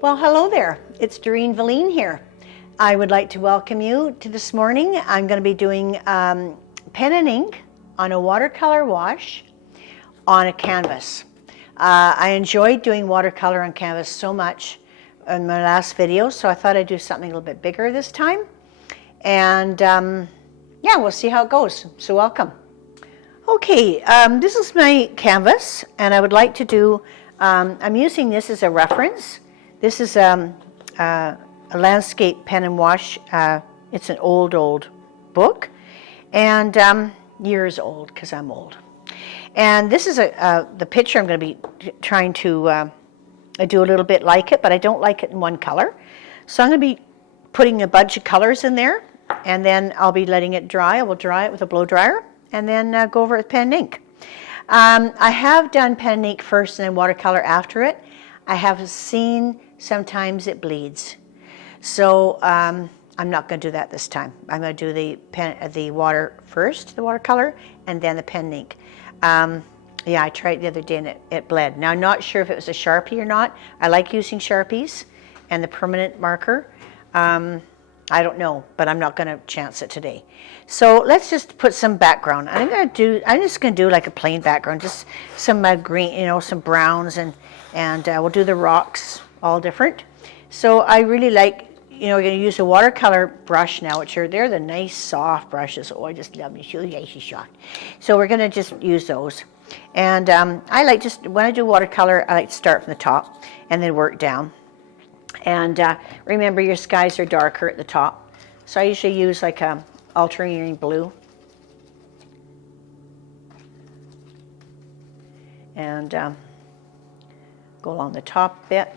Well, hello there. It's Doreen Velin here. I would like to welcome you to this morning. I'm going to be doing pen and ink on a watercolor wash on a canvas. I enjoyed doing watercolor on canvas so much in my last video, so I thought I'd do something a little bit bigger this time. And yeah, we'll see how it goes. So welcome. Okay, this is my canvas, and I would like to do, I'm using this as a reference. This is a landscape pen and wash. It's an old book, and years old because I'm old. And this is the picture I'm going to be trying to do a little bit like it, but I don't like it in one color. So I'm going to be putting a bunch of colors in there, and then I'll be letting it dry. I will dry it with a blow dryer, and then go over it with pen and ink. I have done pen and ink first and then watercolor after it. I have seen sometimes it bleeds. So I'm not going to do that this time. I'm going to do the water first, the watercolor, and then the pen and ink. Yeah, I tried it the other day and it bled. Now I'm not sure if it was a Sharpie or not. I like using Sharpies and the permanent marker. I don't know, but I'm not going to chance it today. So let's just put some background. I'm just going to do like a plain background, just some green, some browns, and we'll do the rocks, all different. So I really like, we're going to use a watercolor brush now, which they're the nice soft brushes. Oh, I just love them. She's soft. So we're going to just use those. And I like when I do watercolor, I like to start from the top and then work down. And remember, your skies are darker at the top. So I usually use like a ultramarine blue. And go along the top bit.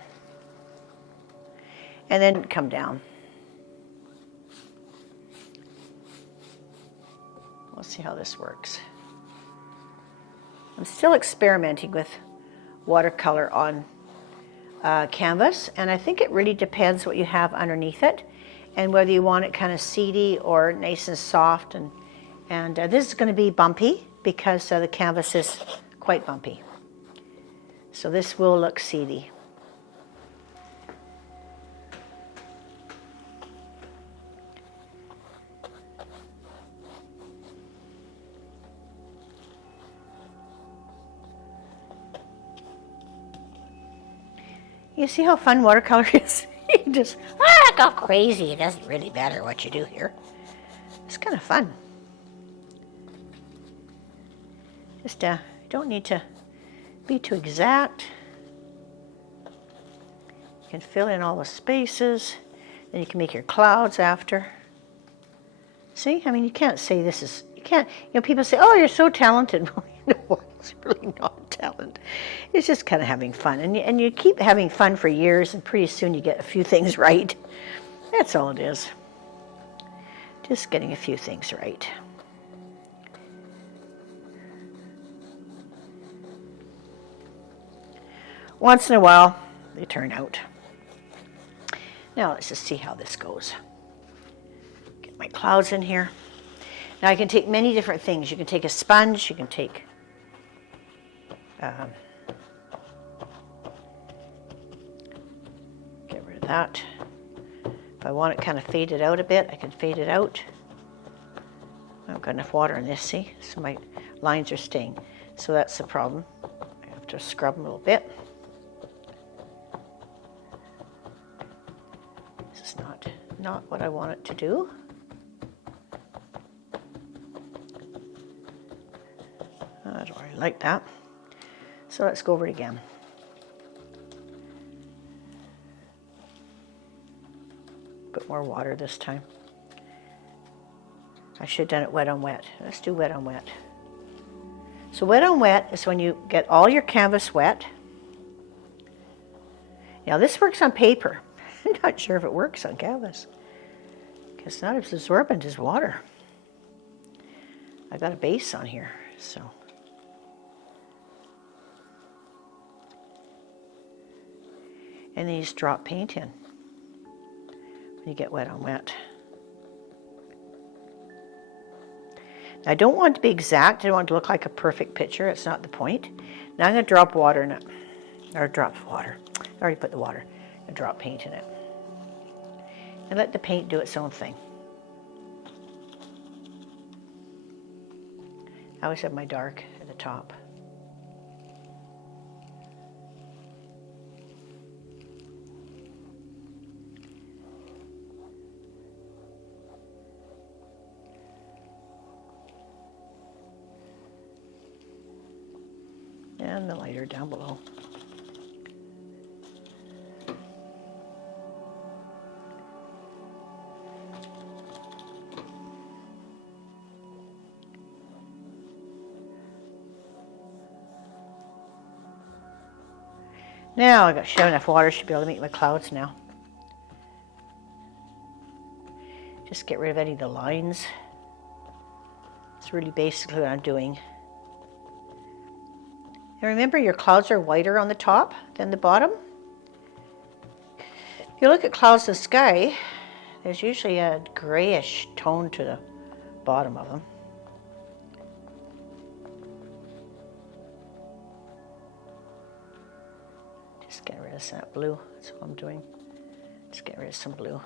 And then come down. We'll see how this works. I'm still experimenting with watercolor on canvas, and I think it really depends what you have underneath it and whether you want it kind of seedy or nice and soft. And this is going to be bumpy because the canvas is quite bumpy. So this will look seedy. You see how fun watercolor is? You just go crazy. It doesn't really matter what you do here. It's kind of fun. Just don't need to be too exact. You can fill in all the spaces. Then you can make your clouds after. See, I mean, you can't say this is, you can't, people say, oh, you're so talented. Well, it's really not talent. It's just kind of having fun. And you keep having fun for years, and pretty soon you get a few things right. That's all it is. Just getting a few things right. Once in a while, they turn out. Now let's just see how this goes. Get my clouds in here. Now I can take many different things. You can take a sponge, you can take get rid of that. If I want it kind of faded out a bit, I can fade it out. I haven't got enough water in this, see? So my lines are staying. So that's the problem. I have to scrub them a little bit. This is not what I want it to do. I don't really like that. So let's go over it again. Put more water this time. I should have done it wet on wet. Let's do wet on wet. So wet on wet is when you get all your canvas wet. Now this works on paper. I'm not sure if it works on canvas, because it's not as absorbent as water. I got a base on here, so. And then you just drop paint in when you get wet on wet. Now, I don't want it to be exact. I don't want it to look like a perfect picture. It's not the point. Now I'm going to drop water in it. Or drop water. I already put the water. I'm a drop paint in it. And let the paint do its own thing. I always have my dark at the top. And the lighter down below. Now I got enough water, should be able to make my clouds now. Just get rid of any of the lines. It's really basically what I'm doing. And remember, your clouds are whiter on the top than the bottom. If you look at clouds in the sky, there's usually a grayish tone to the bottom of them. Just get rid of that blue. That's what I'm doing. Just get rid of some blue.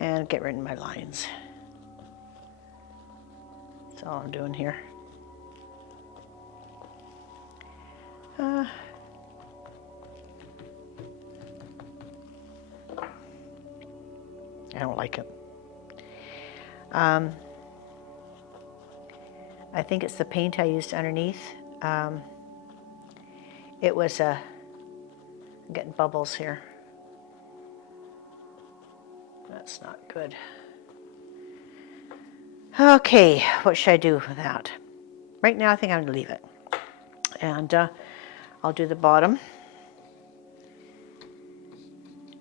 And get rid of my lines. That's all I'm doing here. I don't like it. I think it's the paint I used underneath. It was I'm getting bubbles here. That's not good. Okay, what should I do with that? Right now I think I'm going to leave it. And I'll do the bottom.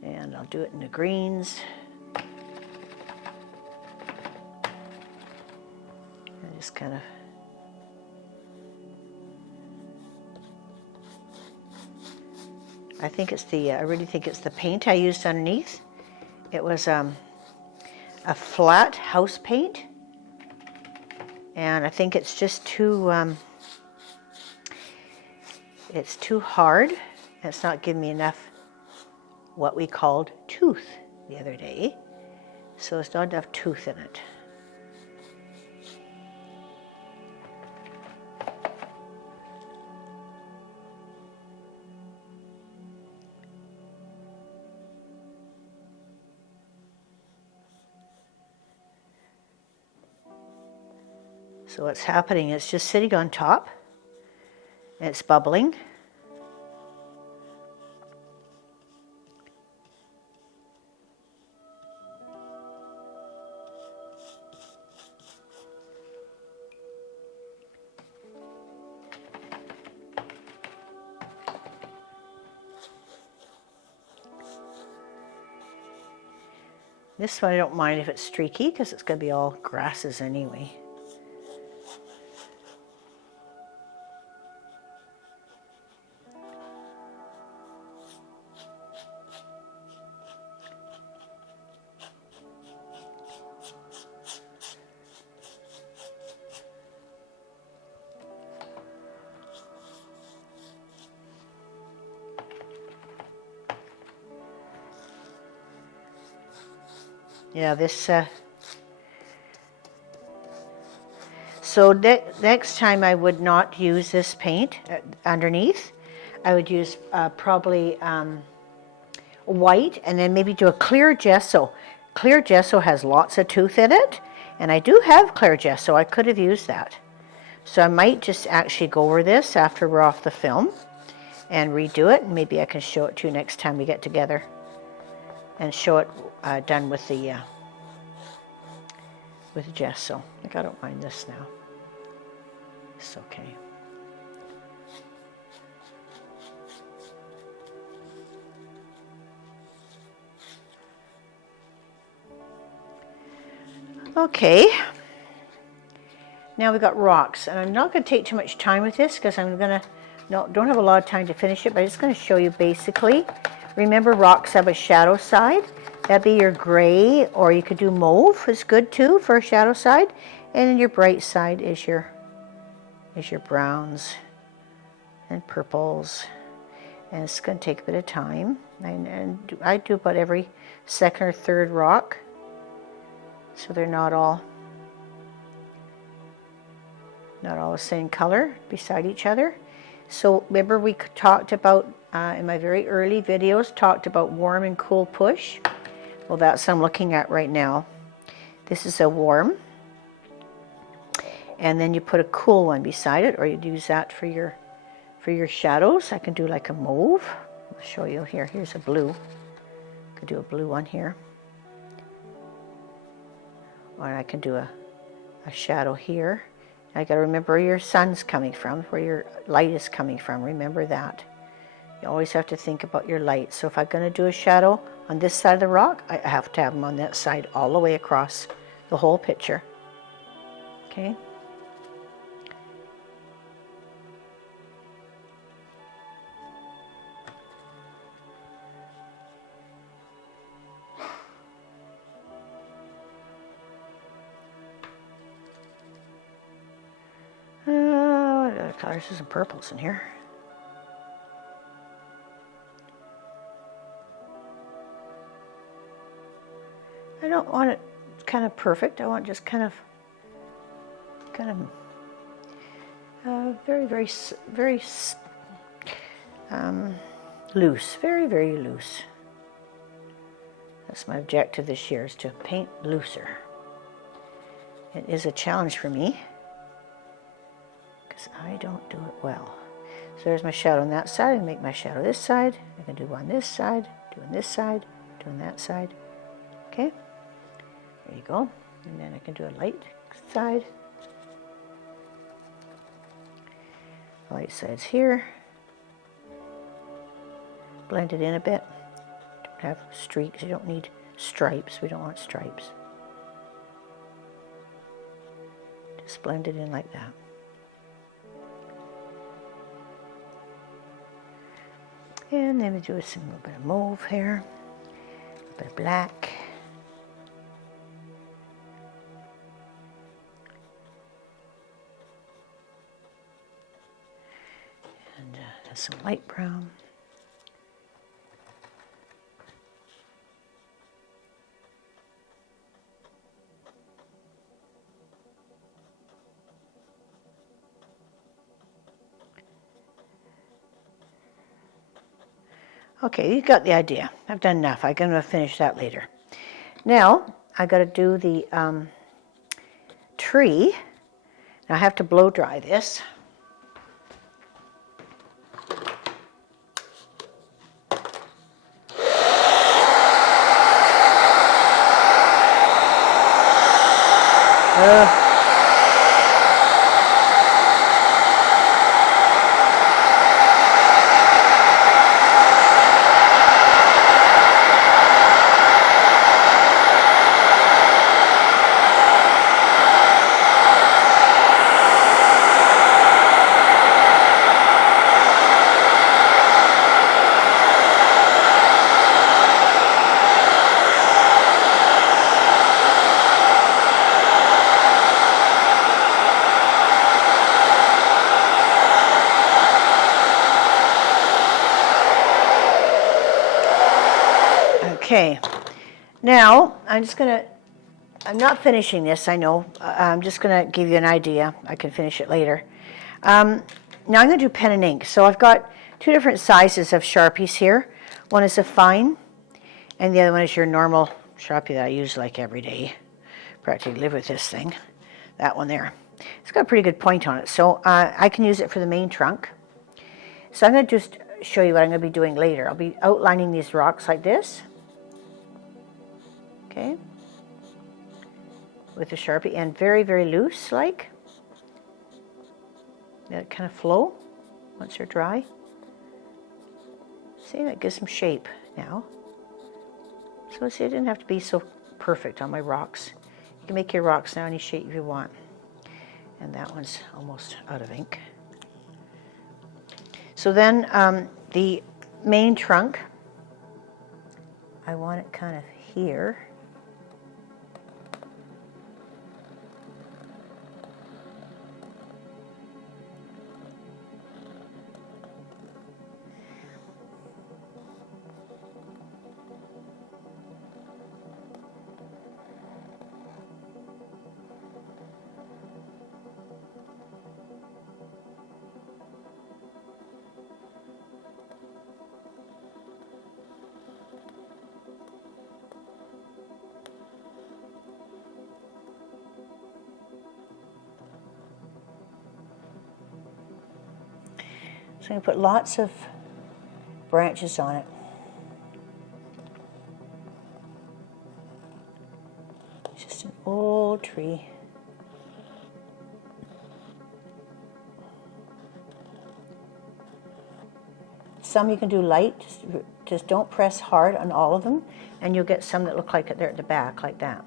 And I'll do it in the greens. And just kind of... I think it's the, I really think it's the paint I used underneath. It was a flat house paint, and I think it's just too, it's too hard, and it's not giving me enough what we called tooth the other day, so there's not enough tooth in it. So what's happening is just sitting on top, and it's bubbling. This one I don't mind if it's streaky because it's going to be all grasses anyway. Yeah, this, so next time I would not use this paint underneath. I would use probably white and then maybe do a clear gesso. Clear gesso has lots of tooth in it, and I do have clear gesso. I could have used that. So I might just actually go over this after we're off the film and redo it, and maybe I can show it to you next time we get together and show it done with the gesso. Like, I don't mind this now. It's okay. Okay. Now we got rocks, and I'm not going to take too much time with this because I'm going to don't have a lot of time to finish it, but I'm just going to show you basically. Remember, rocks have a shadow side. That'd be your gray, or you could do mauve. It's good too for a shadow side. And then your bright side is your is your browns and purples. And it's going to take a bit of time. And I do about every second or third rock, so they're not all the same color beside each other. So remember we talked about, in my very early videos, talked about warm and cool push. Well, that's what I'm looking at right now. This is a warm. And then you put a cool one beside it, or you'd use that for your shadows. I can do like a mauve. I'll show you here. Here's a blue. I could do a blue one here. Or I can do a shadow here. I got to remember where your sun's coming from, where your light is coming from. Remember that. You always have to think about your light. So if I'm going to do a shadow on this side of the rock, I have to have them on that side all the way across the whole picture. Okay? Colors, there's some purples in here. I don't want it kind of perfect. I want just kind of very loose, very loose. That's my objective this year, is to paint looser. It is a challenge for me, because I don't do it well. So there's my shadow on that side. I can make my shadow this side. I can do one this side, doing this side, doing that side. Okay, there you go. And then I can do a light side. The light side's here. Blend it in a bit. Don't have streaks. You don't need stripes. We don't want stripes. Just blend it in like that. And then we do a little bit of mauve here, a little bit of black. And some light brown. Okay, you got the idea. I've done enough. I'm going to finish that later. Now, I got to do the tree. Now I have to blow dry this. Okay, now I'm not finishing this, I know. I'm just going to give you an idea. I can finish it later. Now I'm going to do pen and ink. So I've got two different sizes of Sharpies here. One is a fine, and the other one is your normal Sharpie that I use like every day. Practically live with this thing. That one there. It's got a pretty good point on it, so I can use it for the main trunk. So I'm going to just show you what I'm going to be doing later. I'll be outlining these rocks like this. Okay, with the Sharpie, and very loose, like. Let it kind of flow once they're dry. See, that gives some shape now. So see, it didn't have to be so perfect on my rocks. You can make your rocks now any shape you want. And that one's almost out of ink. So then the main trunk, I want it kind of here. So I'm going to put lots of branches on it. It's just an old tree. Some you can do light, just don't press hard on all of them, and you'll get some that look like they're at the back, like that.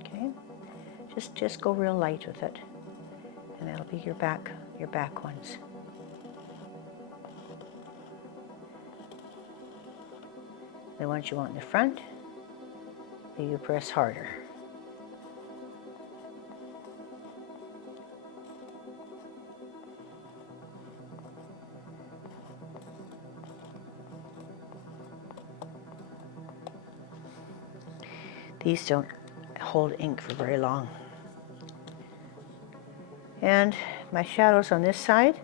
Okay, just go real light with it, and that'll be your back ones. The ones you want in the front, you press harder. These don't hold ink for very long. And my shadows on this side.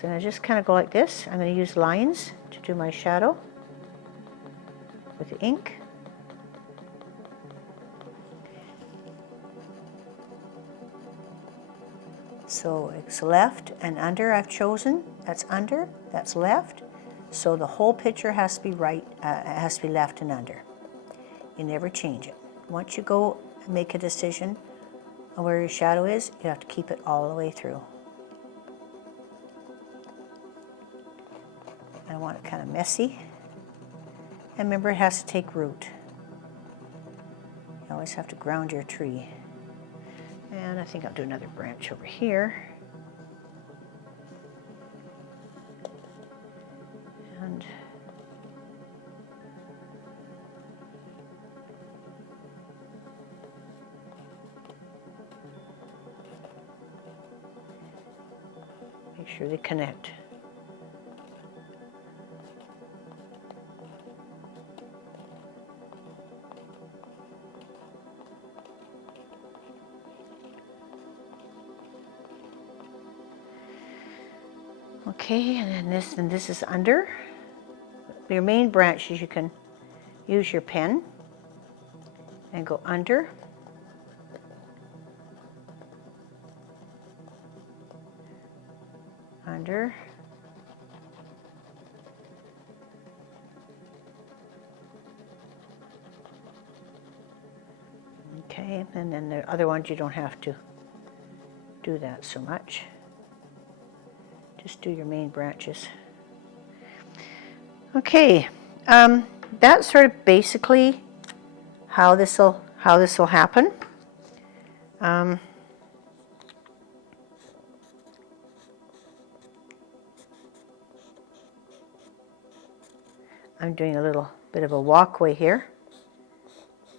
So I just kind of go like this. I'm going to use lines to do my shadow with the ink. So it's left and under I've chosen. That's under, that's left. So the whole picture has to be right, has to be left and under. You never change it. Once you go and make a decision on where your shadow is, you have to keep it all the way through. I want it kind of messy. And remember, it has to take root. You always have to ground your tree. And I think I'll do another branch over here. And make sure they connect. Okay, and then this is under. Your main branches, you can use your pen and go under. Under. Okay, and then the other ones you don't have to do that so much. Just do your main branches. Okay, that's sort of basically how this will happen. I'm doing a little bit of a walkway here.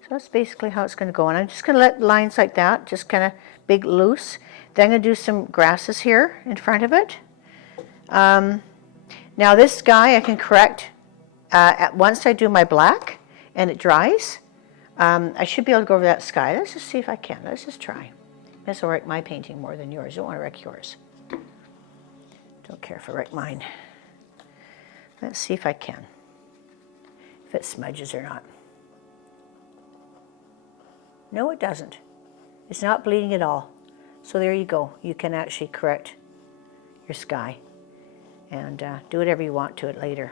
So that's basically how it's going to go. And I'm just going to let lines like that, just kind of big loose. Then I'm going to do some grasses here in front of it. Now this guy I can correct once I do my black and it dries. I should be able to go over that sky. Let's just see if I can. Let's just try. This will wreck my painting more than yours. I don't want to wreck yours. Don't care if I wreck mine. Let's see if I can. If it smudges or not. No, it doesn't. It's not bleeding at all. So there you go. You can actually correct your sky. And do whatever you want to it later.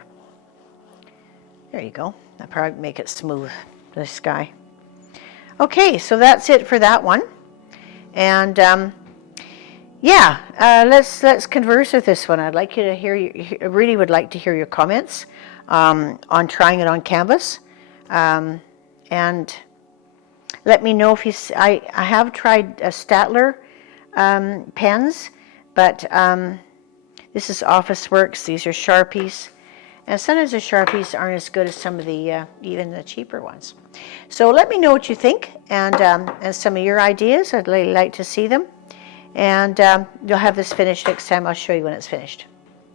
There you go. I'll probably make it smooth, the sky. Okay, so that's it for that one. And yeah, let's converse with this one. I'd like you to hear. I really would like to hear your comments on trying it on canvas, and let me know if you. I have tried Statler pens, but this is Office Works. These are Sharpies. And sometimes the Sharpies aren't as good as some of the, even the cheaper ones. So let me know what you think and some of your ideas. I'd really like to see them. And you'll have this finished next time. I'll show you when it's finished.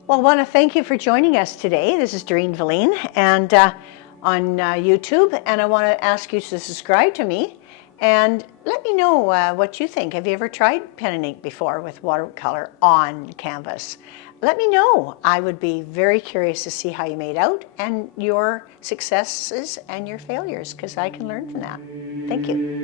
Well, I want to thank you for joining us today. This is Doreen Velin and on YouTube. And I want to ask you to subscribe to me. And let me know what you think. Have you ever tried pen and ink before with watercolor on canvas? Let me know. I would be very curious to see how you made out and your successes and your failures, because I can learn from that. Thank you.